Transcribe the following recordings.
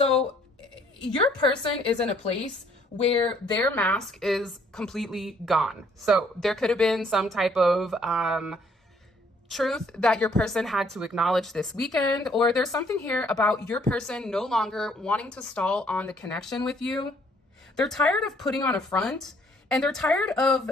So your person is in a place where their mask is completely gone. So there could have been some type of truth that your person had to acknowledge this weekend, or there's something here about your person no longer wanting to stall on the connection with you. They're tired of putting on a front, and they're tired of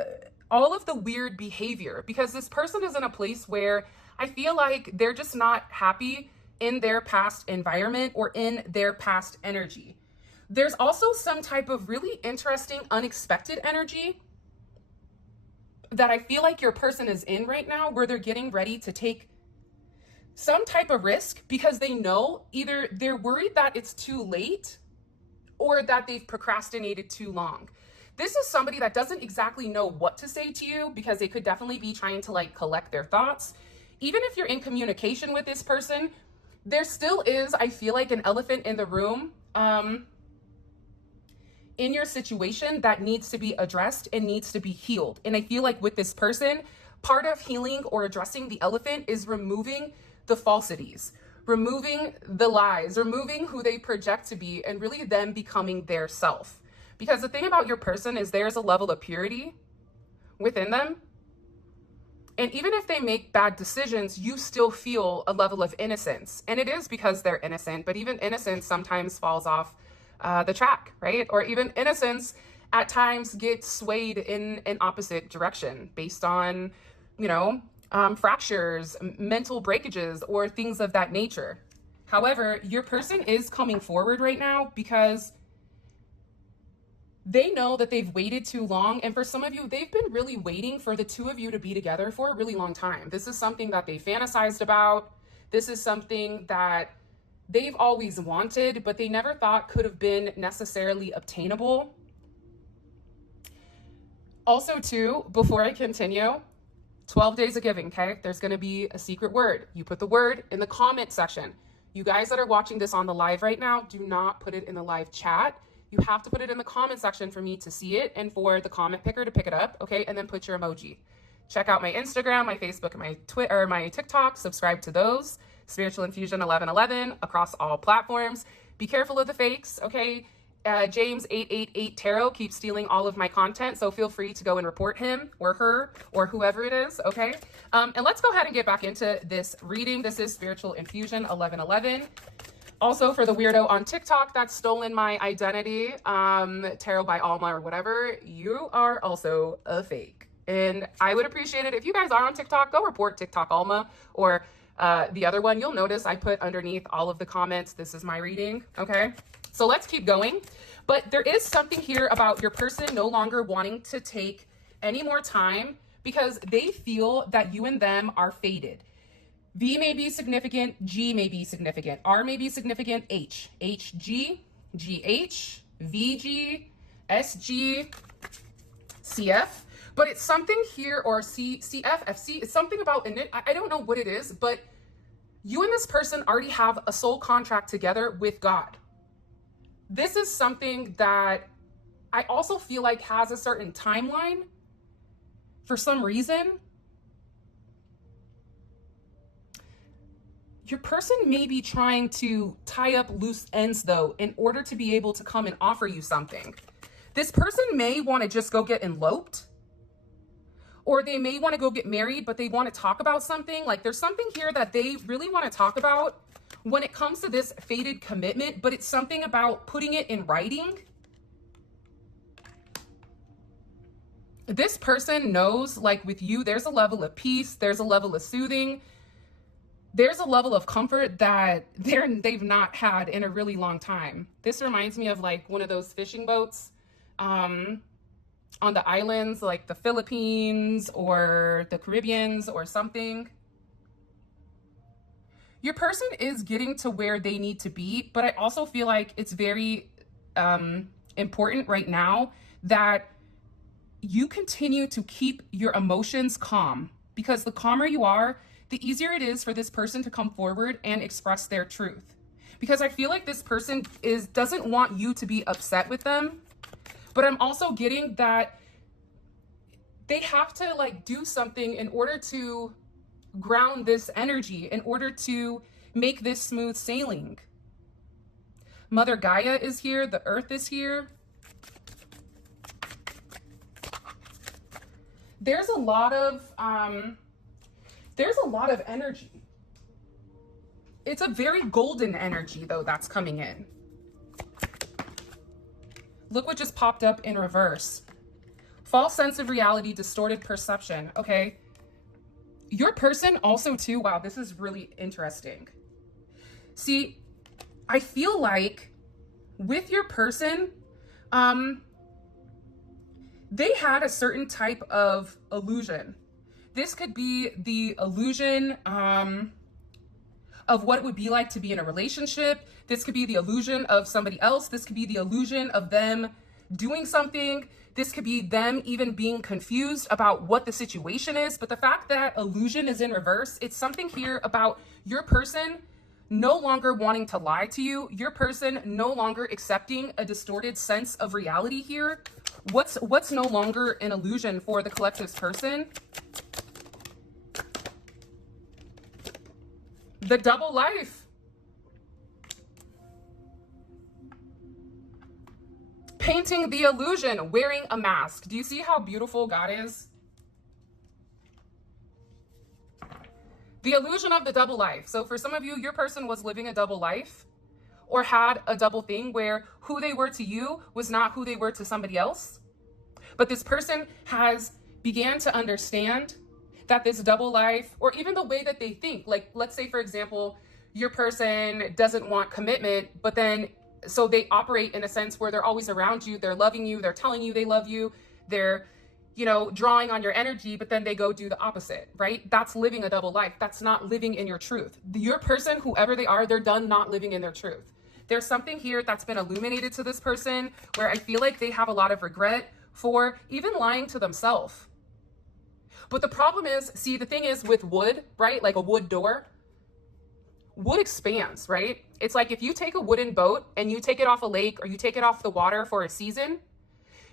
all of the weird behavior, because this person is in a place where I feel like they're just not happy in their past environment or in their past energy. There's also some type of really interesting, unexpected energy that I feel like your person is in right now, where they're getting ready to take some type of risk because they know either they're worried that it's too late or that they've procrastinated too long. This is somebody that doesn't exactly know what to say to you, because they could definitely be trying to like collect their thoughts. Even if you're in communication with this person, there still is, I feel like, an elephant in the room in your situation that needs to be addressed and needs to be healed. And I feel like with this person, part of healing or addressing the elephant is removing the falsities, removing the lies, removing who they project to be, and really them becoming their self. Because the thing about your person is there's a level of purity within them. And even if they make bad decisions, you still feel a level of innocence. And it is because they're innocent, but even innocence sometimes falls off the track, right? Or even innocence at times gets swayed in an opposite direction based on, fractures, mental breakages, or things of that nature. However, your person is coming forward right now because they know that they've waited too long. And for some of you, they've been really waiting for the two of you to be together for a really long time. This is something that they fantasized about. This is something that they've always wanted, but they never thought could have been necessarily obtainable. Also, too, before I continue, 12 days of giving, okay? There's going to be a secret word. You put the word in the comment section. You guys that are watching this on the live right now, do not put it in the live chat. You have to put it in the comment section for me to see it and for the comment picker to pick it up, okay? And then put your emoji. Check out my Instagram, my Facebook, and my Twitter, my TikTok. Subscribe to those. Spiritual Infusion 1111 across all platforms. Be careful of the fakes, okay? James 888 Tarot keeps stealing all of my content, so feel free to go and report him or her or whoever it is, okay? And let's go ahead and get back into this reading. This is Spiritual Infusion 1111. Also, for the weirdo on TikTok that's stolen my identity, Tarot by Alma or whatever, you are also a fake. And I would appreciate it if you guys are on TikTok, go report TikTok Alma or the other one. You'll notice I put underneath all of the comments, this is my reading, okay? So let's keep going. But there is something here about your person no longer wanting to take any more time because they feel that you and them are fated. V may be significant, G may be significant, R may be significant, H, HG, GH, VG, SG, CF. But it's something here, or CF, FC, it's something about, and I don't know what it is, but you and this person already have a soul contract together with God. This is something that I also feel like has a certain timeline for some reason. Your person may be trying to tie up loose ends, though, in order to be able to come and offer you something. This person may want to just go get eloped, or they may want to go get married, but they want to talk about something. Like there's something here that they really want to talk about when it comes to this fated commitment, but it's something about putting it in writing. This person knows, like with you, there's a level of peace, there's a level of soothing, there's a level of comfort that they've not had in a really long time. This reminds me of like one of those fishing boats on the islands, like the Philippines or the Caribbeans or something. Your person is getting to where they need to be, but I also feel like it's very important right now that you continue to keep your emotions calm, because the calmer you are, the easier it is for this person to come forward and express their truth. Because I feel like this person doesn't want you to be upset with them, but I'm also getting that they have to like do something in order to ground this energy, in order to make this smooth sailing. Mother Gaia is here. The earth is here. There's a lot of energy. It's a very golden energy though that's coming in. Look what just popped up in reverse. False sense of reality, distorted perception. Okay. Your person also too, wow, this is really interesting. See, I feel like with your person, they had a certain type of illusion. This could be the illusion of what it would be like to be in a relationship. This could be the illusion of somebody else. This could be the illusion of them doing something. This could be them even being confused about what the situation is. But the fact that illusion is in reverse, it's something here about your person no longer wanting to lie to you. Your person no longer accepting a distorted sense of reality here. What's no longer an illusion for the collective's person? The double life. Painting the illusion, wearing a mask. Do you see how beautiful God is? The illusion of the double life. So for some of you, your person was living a double life or had a double thing where who they were to you was not who they were to somebody else. But this person has began to understand that this double life, or even the way that they think, like let's say for example, your person doesn't want commitment, but then so they operate in a sense where they're always around you, they're loving you, they're telling you they love you, they're, you know, drawing on your energy, but then they go do the opposite, right? That's living a double life. That's not living in your truth. Your person, whoever they are, they're done not living in their truth. There's something here that's been illuminated to this person where I feel like they have a lot of regret for even lying to themselves. But the problem is, see, the thing is with wood, right? Like a wood door, wood expands, right? It's like if you take a wooden boat and you take it off a lake or you take it off the water for a season,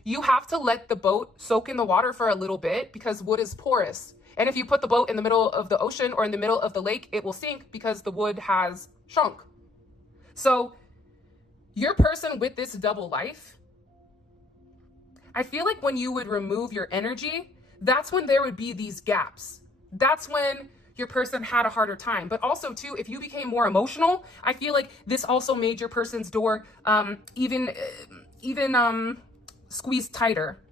you have to let the boat soak in the water for a little bit because wood is porous. And if you put the boat in the middle of the ocean or in the middle of the lake, it will sink because the wood has shrunk. So your person with this double life, I feel like when you would remove your energy, that's when there would be these gaps. That's when your person had a harder time. But also too, if you became more emotional, I feel like this also made your person's door even squeezed tighter.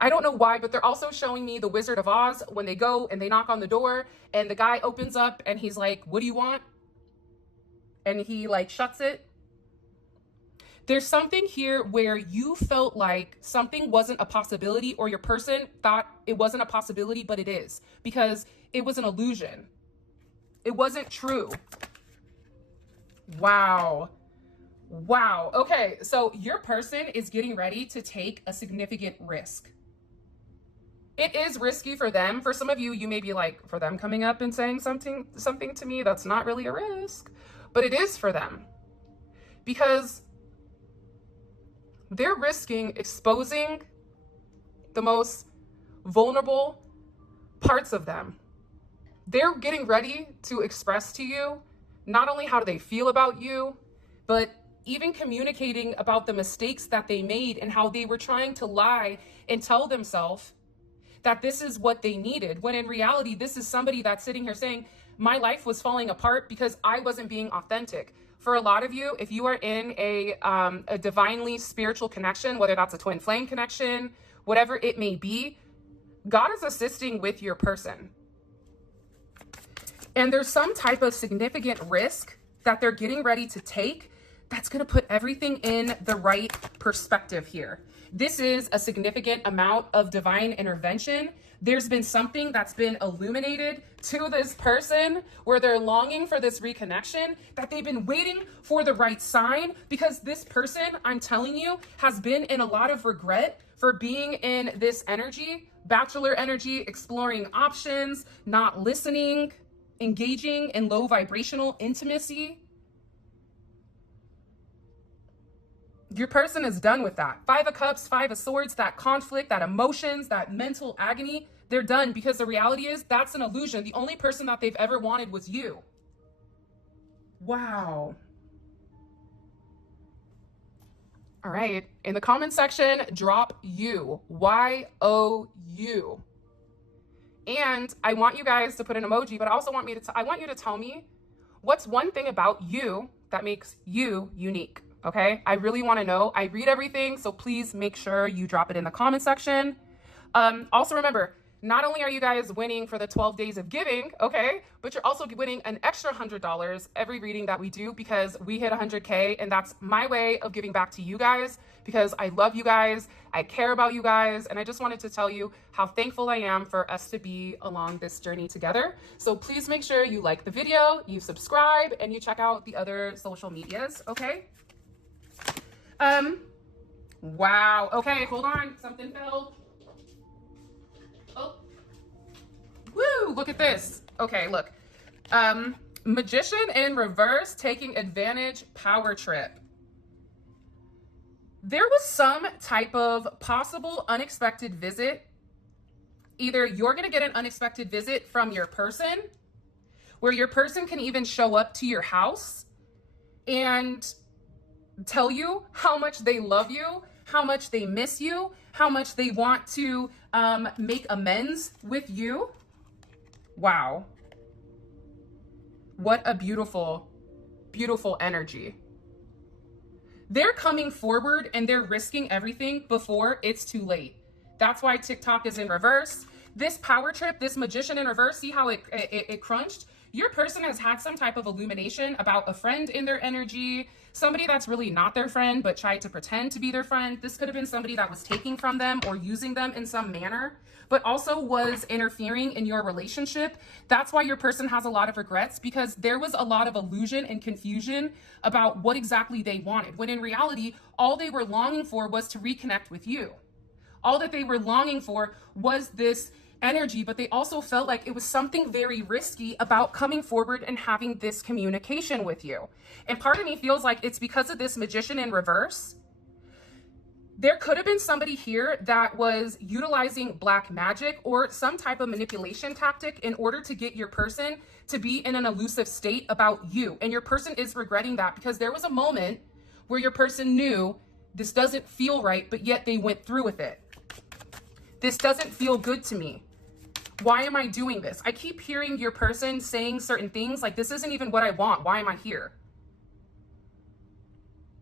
I don't know why, but they're also showing me the Wizard of Oz when they go and they knock on the door and the guy opens up and he's like, "What do you want?" And he like shuts it. There's something here where you felt like something wasn't a possibility, or your person thought it wasn't a possibility, but it is, because it was an illusion. It wasn't true. Wow. Wow. Okay, so your person is getting ready to take a significant risk. It is risky for them. For some of you, you may be like, for them coming up and saying something to me, that's not really a risk, but it is for them, because they're risking exposing the most vulnerable parts of them. They're getting ready to express to you not only how do they feel about you, but even communicating about the mistakes that they made and how they were trying to lie and tell themselves that this is what they needed, when in reality, this is somebody that's sitting here saying, my life was falling apart because I wasn't being authentic. For a lot of you, if you are in a divinely spiritual connection, whether that's a twin flame connection, whatever it may be, God is assisting with your person. And there's some type of significant risk that they're getting ready to take that's going to put everything in the right perspective here. This is a significant amount of divine intervention. There's been something that's been illuminated to this person where they're longing for this reconnection, that they've been waiting for the right sign, because this person, I'm telling you, has been in a lot of regret for being in this energy, bachelor energy, exploring options, not listening, engaging in low vibrational intimacy. Your person is done with that. 5 of Cups, 5 of Swords, that conflict, that emotions, that mental agony, they're done, because the reality is that's an illusion. The only person that they've ever wanted was you. Wow. All right. In the comment section, drop you, Y-O-U. And I want you guys to put an emoji, but I also want I want you to tell me what's one thing about you that makes you unique. Okay. I really want to know. I read everything. So please make sure you drop it in the comment section. Also remember, not only are you guys winning for the 12 days of giving, okay, but you're also winning an extra $100 every reading that we do, because we hit 100K, and that's my way of giving back to you guys, because I love you guys, I care about you guys, and I just wanted to tell you how thankful I am for us to be along this journey together. So please make sure you like the video, you subscribe, and you check out the other social medias, okay? Wow, okay, hold on, something fell. Oh, woo, look at this. Okay, look. Magician in reverse, taking advantage, power trip. There was some type of possible unexpected visit. Either you're going to get an unexpected visit from your person, where your person can even show up to your house and tell you how much they love you, how much they miss you, how much they want to make amends with you. Wow. What a beautiful, beautiful energy. They're coming forward and they're risking everything before it's too late. That's why TikTok is in reverse. This power trip, this magician in reverse, see how it crunched? Your person has had some type of illumination about a friend in their energy, somebody that's really not their friend, but tried to pretend to be their friend. This could have been somebody that was taking from them or using them in some manner, but also was interfering in your relationship. That's why your person has a lot of regrets, because there was a lot of illusion and confusion about what exactly they wanted, when in reality, all they were longing for was to reconnect with you. All that they were longing for was this energy, but they also felt like it was something very risky about coming forward and having this communication with you. And part of me feels like it's because of this magician in reverse. There could have been somebody here that was utilizing black magic or some type of manipulation tactic in order to get your person to be in an elusive state about you. And your person is regretting that, because there was a moment where your person knew this doesn't feel right, but yet they went through with it. This doesn't feel good to me. Why am I doing this? I keep hearing your person saying certain things like, this isn't even what I want. Why am I here?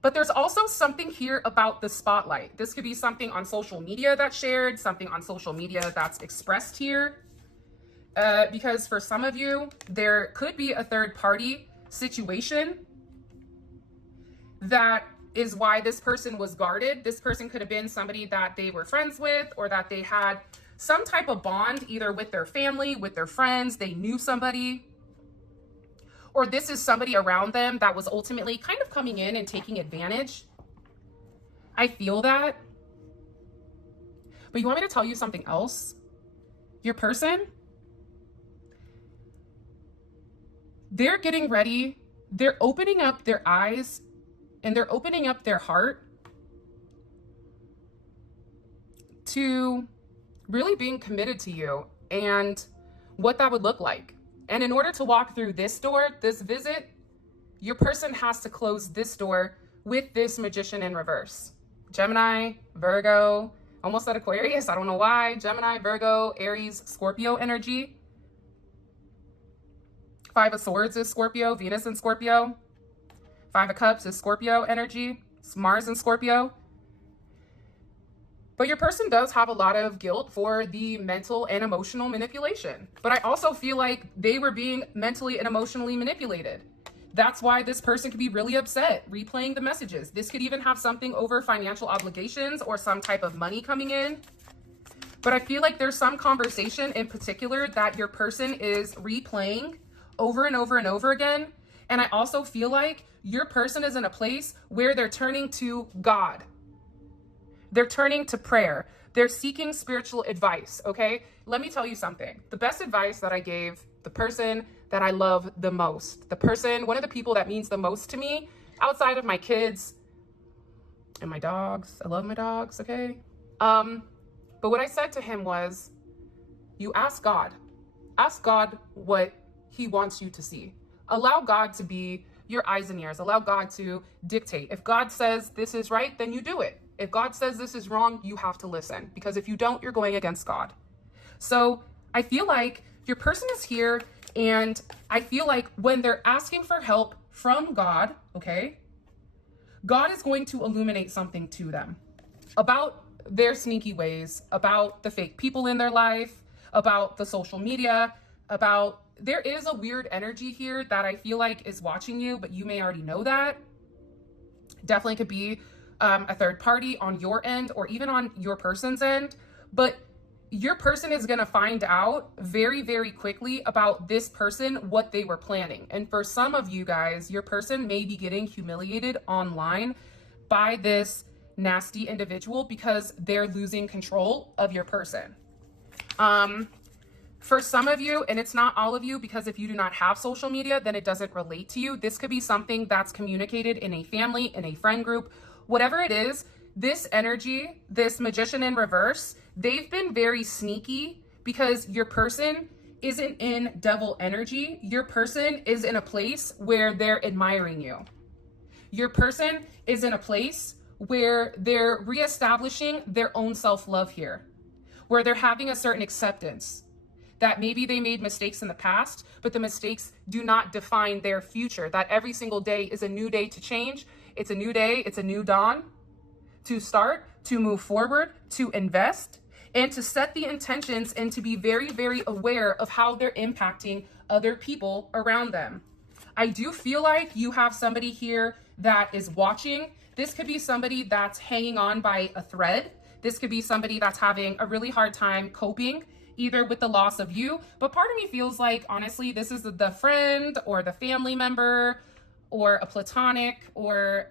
But there's also something here about the spotlight. This could be something on social media that's shared, something on social media that's expressed here. Because for some of you, there could be a third party situation that is why this person was guarded. This person could have been somebody that they were friends with, or that they had some type of bond either with their family, with their friends, they knew somebody, or this is somebody around them that was ultimately kind of coming in and taking advantage. I feel that. But you want me to tell you something else? Your person, they're getting ready. They're opening up their eyes and they're opening up their heart to really being committed to you and what that would look like. And in order to walk through this door, this visit, your person has to close this door with this magician in reverse. Gemini, Virgo, almost said Aquarius, I don't know why. Gemini, Virgo, Aries, Scorpio energy. 5 of Swords is Scorpio, Venus in Scorpio. 5 of Cups is Scorpio energy, it's Mars in Scorpio. But your person does have a lot of guilt for the mental and emotional manipulation. But I also feel like they were being mentally and emotionally manipulated. That's why this person could be really upset, replaying the messages. This could even have something over financial obligations or some type of money coming in. But I feel like there's some conversation in particular that your person is replaying over and over and over again. And I also feel like your person is in a place where they're turning to God. They're turning to prayer. They're seeking spiritual advice, okay? Let me tell you something. The best advice that I gave the person that I love the most, the person, one of the people that means the most to me, outside of my kids and my dogs. I love my dogs, okay? But what I said to him was, you ask God what he wants you to see. Allow God to be your eyes and ears. Allow God to dictate. If God says this is right, then you do it. If God says this is wrong, you have to listen, because if you don't, you're going against God. So I feel like your person is here, and I feel like when they're asking for help from God, okay, God is going to illuminate something to them about their sneaky ways, about the fake people in their life, about the social media, about there is a weird energy here that I feel like is watching you, but you may already know that. Definitely could be a third party on your end or even on your person's end, but your person is going to find out very, very quickly about this person, what they were planning. And for some of you guys, your person may be getting humiliated online by this nasty individual because they're losing control of your person. For some of you, and it's not all of you, because if you do not have social media, then it doesn't relate to you. This could be something that's communicated in a family, in a friend group, whatever it is. This energy, this magician in reverse, they've been very sneaky because your person isn't in devil energy. Your person is in a place where they're admiring you. Your person is in a place where they're reestablishing their own self-love here, where they're having a certain acceptance that maybe they made mistakes in the past, but the mistakes do not define their future, that every single day is a new day to change. It's a new day. It's a new dawn to start, to move forward, to invest, and to set the intentions and to be very, very aware of how they're impacting other people around them. I do feel like you have somebody here that is watching. This could be somebody that's hanging on by a thread. This could be somebody that's having a really hard time coping, either with the loss of you, but part of me feels like, honestly, this is the friend or the family member or a platonic, or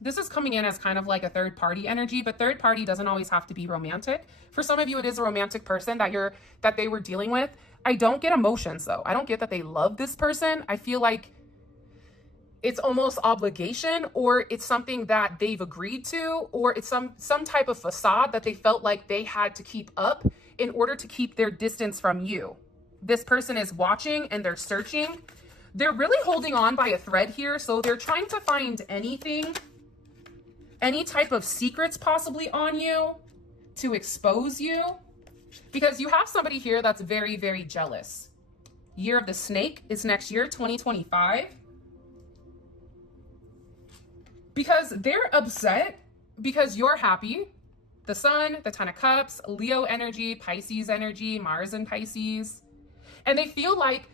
this is coming in as kind of like a third party energy, but third party doesn't always have to be romantic. For some of you, it is a romantic person that they were dealing with. I don't get emotions though. I don't get that they love this person. I feel like it's almost obligation, or it's something that they've agreed to, or it's some type of facade that they felt like they had to keep up in order to keep their distance from you. This person is watching and they're searching. They're really holding on by a thread here. So they're trying to find anything, any type of secrets possibly on you to expose you, because you have somebody here that's very, very jealous. Year of the snake is next year, 2025. Because they're upset because you're happy. The Sun, the Ten of Cups, Leo energy, Pisces energy, Mars and Pisces. And they feel like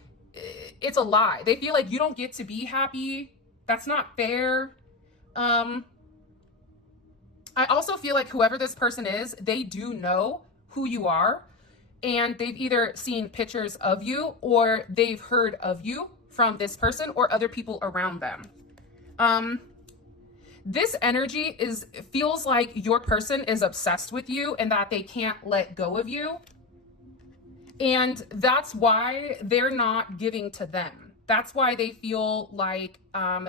it's a lie. They feel like you don't get to be happy. That's not fair. I also feel like whoever this person is, they do know who you are. And they've either seen pictures of you or they've heard of you from this person or other people around them. This energy feels like your person is obsessed with you and that they can't let go of you. And that's why they're not giving to them. That's why they feel like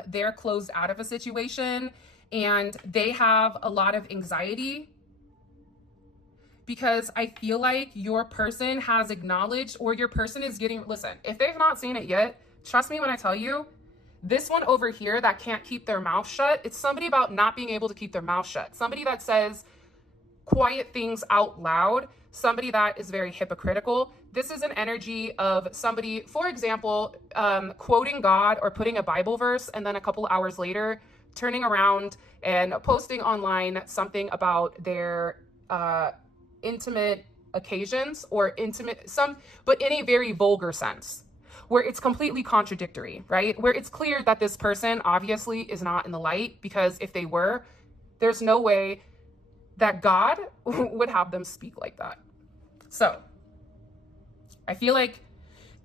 they're closed out of a situation and they have a lot of anxiety, because I feel like your person has acknowledged, or your person is getting, listen, if they've not seen it yet, trust me when I tell you, this one over here that can't keep their mouth shut, it's somebody about not being able to keep their mouth shut. Somebody that says quiet things out loud. Somebody that is very hypocritical. This is an energy of somebody, for example, quoting God or putting a Bible verse, and then a couple hours later, turning around and posting online something about their intimate occasions or but in a very vulgar sense, where it's completely contradictory, right? Where it's clear that this person obviously is not in the light, because if they were, there's no way that God would have them speak like that. So I feel like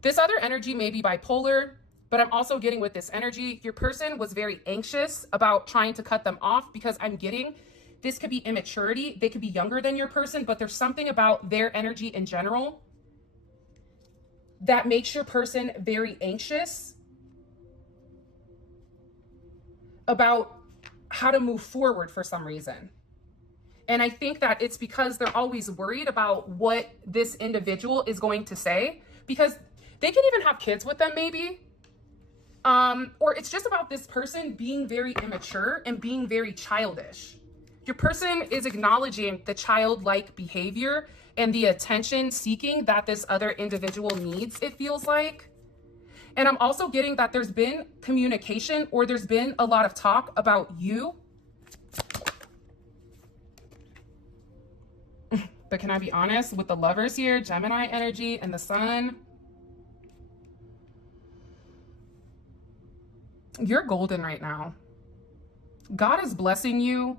this other energy may be bipolar, but I'm also getting with this energy, your person was very anxious about trying to cut them off, because I'm getting this could be immaturity. They could be younger than your person, but there's something about their energy in general that makes your person very anxious about how to move forward for some reason. And I think that it's because they're always worried about what this individual is going to say, because they can even have kids with them maybe. Or it's just about this person being very immature and being very childish. Your person is acknowledging the childlike behavior and the attention seeking that this other individual needs, it feels like. And I'm also getting that there's been communication, or there's been a lot of talk about you. But can I be honest with the Lovers here, Gemini energy and the Sun? You're golden right now. God is blessing you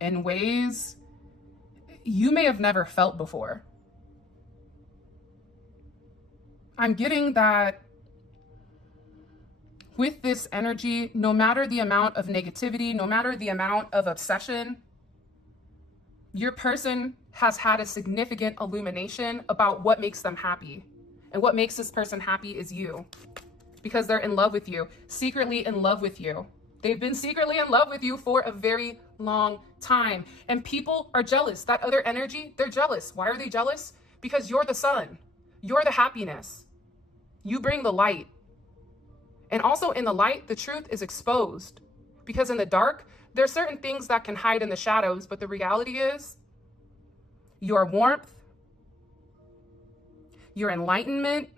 in ways you may have never felt before. I'm getting that with this energy, no matter the amount of negativity, no matter the amount of obsession, your person has had a significant illumination about what makes them happy. And what makes this person happy is you. Because they're in love with you, secretly in love with you. They've been secretly in love with you for a very long time. And people are jealous. That other energy, they're jealous. Why are they jealous? Because you're the sun. You're the happiness. You bring the light. And also in the light, the truth is exposed. Because in the dark, there are certain things that can hide in the shadows, but the reality is your warmth, your enlightenment,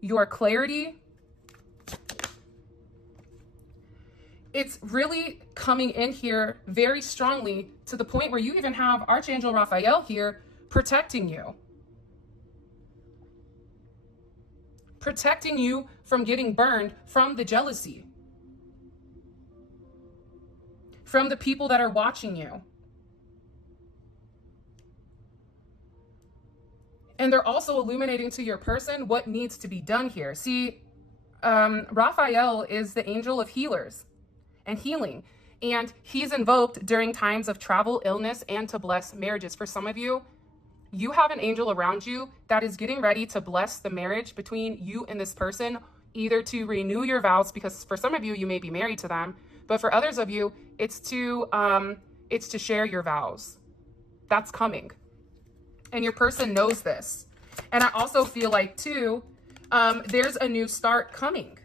your clarity, it's really coming in here very strongly to the point where you even have Archangel Raphael here protecting you. Protecting you from getting burned from the jealousy. From the people that are watching you. And they're also illuminating to your person what needs to be done here. See, Raphael is the angel of healers and healing. And he's invoked during times of travel, illness, and to bless marriages. For some of you, you have an angel around you that is getting ready to bless the marriage between you and this person, either to renew your vows, because for some of you, you may be married to them, but for others of you, it's to share your vows. That's coming. And your person knows this. And I also feel like too, there's a new start coming.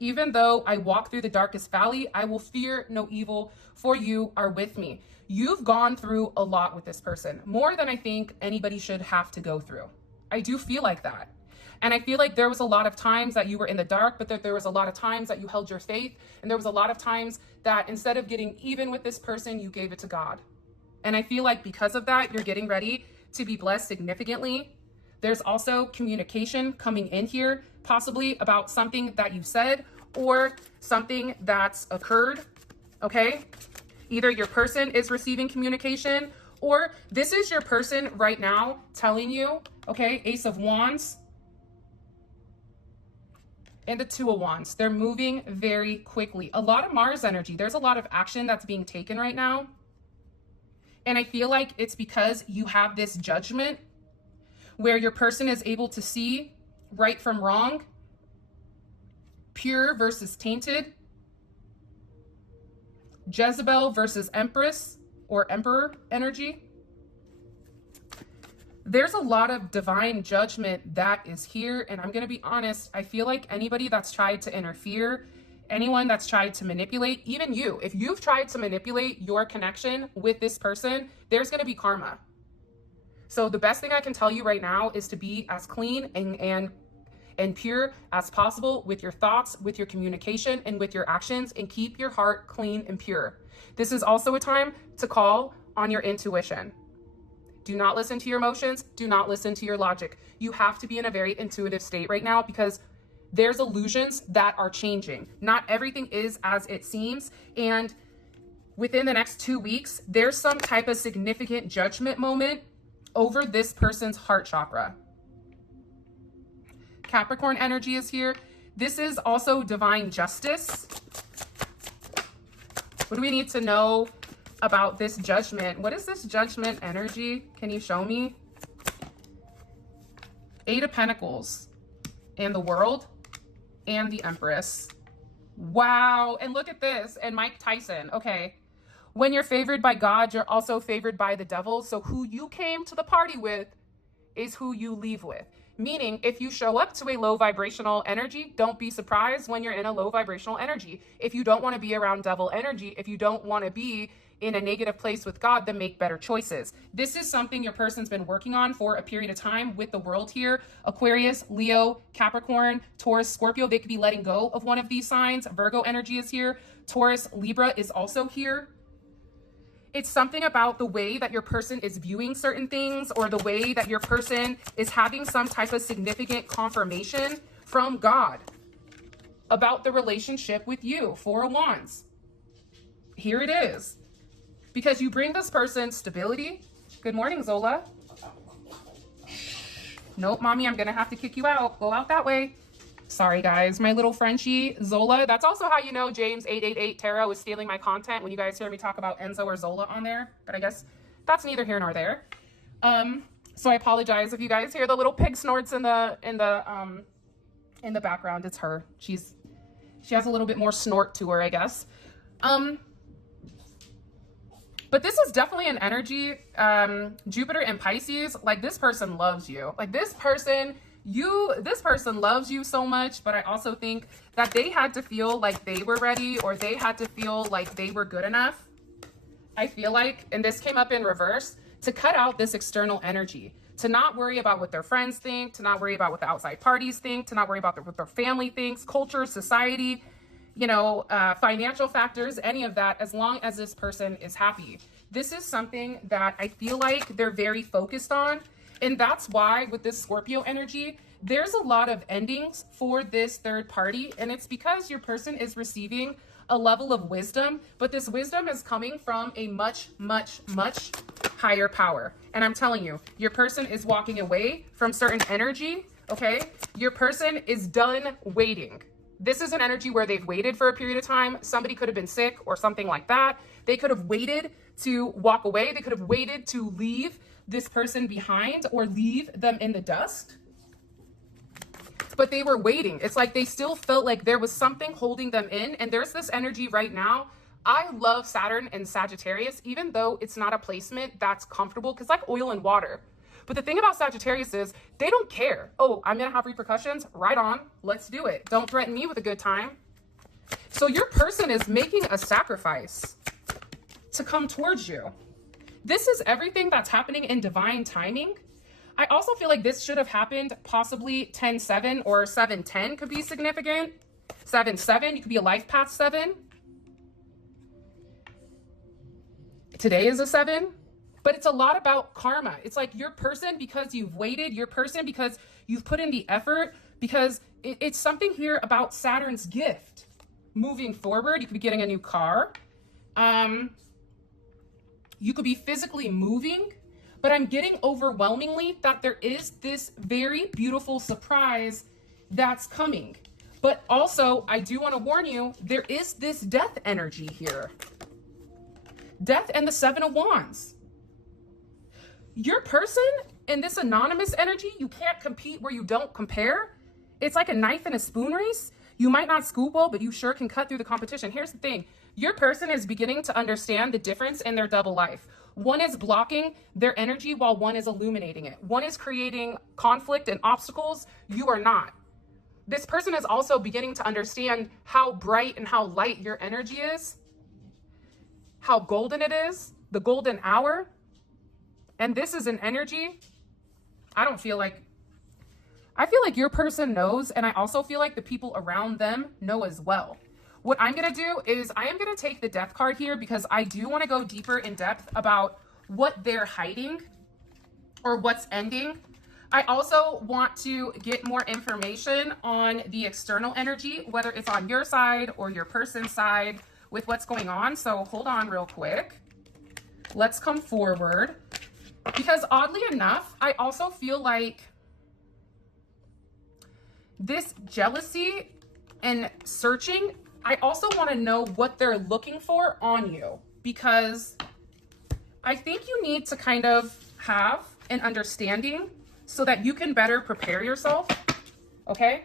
Even though I walk through the darkest valley, I will fear no evil, for you are with me. You've gone through a lot with this person, more than I think anybody should have to go through. I do feel like that. And I feel like there was a lot of times that you were in the dark, but that there was a lot of times that you held your faith. And there was a lot of times that instead of getting even with this person, you gave it to God. And I feel like because of that, you're getting ready to be blessed significantly. There's also communication coming in here, possibly about something that you said or something that's occurred, okay? Either your person is receiving communication, or this is your person right now telling you, okay, Ace of Wands and the Two of Wands. They're moving very quickly. A lot of Mars energy. There's a lot of action that's being taken right now. And I feel like it's because you have this judgment where your person is able to see right from wrong, pure versus tainted, Jezebel versus Empress or Emperor energy. There's a lot of divine judgment that is here. And I'm going to be honest, I feel like anybody that's tried to interfere, anyone that's tried to manipulate, even you, if you've tried to manipulate your connection with this person, there's going to be karma. So the best thing I can tell you right now is to be as clean and pure as possible with your thoughts, with your communication, and with your actions, and keep your heart clean and pure. This is also a time to call on your intuition. Do not listen to your emotions. Do not listen to your logic. You have to be in a very intuitive state right now, because there's illusions that are changing. Not everything is as it seems. And within the next 2 weeks, there's some type of significant judgment moment over this person's heart chakra. Capricorn energy is here. This is also divine justice. What do we need to know about this judgment? What is this judgment energy? Can you show me? Eight of Pentacles and the World and the Empress. Wow. And look at this. And Mike Tyson. Okay. When you're favored by God, you're also favored by the devil. So who you came to the party with is who you leave with. Meaning, if you show up to a low vibrational energy, don't be surprised when you're in a low vibrational energy. If you don't want to be around devil energy, if you don't want to be in a negative place with God, then make better choices. This is something your person's been working on for a period of time with the world here. Aquarius, Leo, Capricorn, Taurus, Scorpio, they could be letting go of one of these signs. Virgo energy is here. Taurus, Libra is also here. It's something about the way that your person is viewing certain things, or the way that your person is having some type of significant confirmation from God about the relationship with you. Four of Wands. Here it is. Because you bring this person stability. Good morning, Zola. Nope, mommy, I'm going to have to kick you out. Go out that way. Sorry, guys. My little Frenchie, Zola. That's also how you know James 888 Tarot is stealing my content when you guys hear me talk about Enzo or Zola on there. But I guess that's neither here nor there. So I apologize if you guys hear the little pig snorts in the background. It's her. She has a little bit more snort to her, I guess. But this is definitely an energy, Jupiter and Pisces, like this person loves you. Like this person loves you so much, but I also think that they had to feel like they were ready, or they had to feel like they were good enough. I feel like, and this came up in reverse, to cut out this external energy, to not worry about what their friends think, to not worry about what the outside parties think, to not worry about what their family thinks, culture, society, you know, financial factors, any of that, as long as this person is happy. This is something that I feel like they're very focused on. And that's why with this Scorpio energy, there's a lot of endings for this third party. And it's because your person is receiving a level of wisdom, but this wisdom is coming from a much, much, much higher power. And I'm telling you, your person is walking away from certain energy, okay? Your person is done waiting. This is an energy where they've waited for a period of time. Somebody could have been sick or something like that. They could have waited to walk away. They could have waited to leave this person behind or leave them in the dust. But they were waiting. It's like they still felt like there was something holding them in. And there's this energy right now. I love Saturn and Sagittarius, even though it's not a placement that's comfortable, because like oil and water. But the thing about Sagittarius is they don't care. Oh, I'm going to have repercussions. Right on. Let's do it. Don't threaten me with a good time. So your person is making a sacrifice to come towards you. This is everything that's happening in divine timing. I also feel like this should have happened possibly 10-7 or 7-10 could be significant. 7-7, you could be a life path 7. Today is a 7. But it's a lot about karma. It's like your person, because you've waited, your person, because you've put in the effort, because it's something here about Saturn's gift. Moving forward, you could be getting a new car. You could be physically moving, but I'm getting overwhelmingly that there is this very beautiful surprise that's coming. But also, I do want to warn you, there is this death energy here. Death and the 7 of Wands. Your person in this anonymous energy, you can't compete where you don't compare. It's like a knife and a spoon race. You might not scoop well, but you sure can cut through the competition. Here's the thing. Your person is beginning to understand the difference in their double life. One is blocking their energy while one is illuminating it. One is creating conflict and obstacles. You are not. This person is also beginning to understand how bright and how light your energy is, how golden it is, the golden hour. And this is an energy, I feel like your person knows, and I also feel like the people around them know as well. What I'm going to do is I am going to take the death card here because I do want to go deeper in depth about what they're hiding or what's ending. I also want to get more information on the external energy, whether it's on your side or your person's side with what's going on. So hold on real quick. Let's come forward. Because oddly enough, I also feel like this jealousy and searching, I also want to know what they're looking for on you, because I think you need to kind of have an understanding so that you can better prepare yourself. Okay?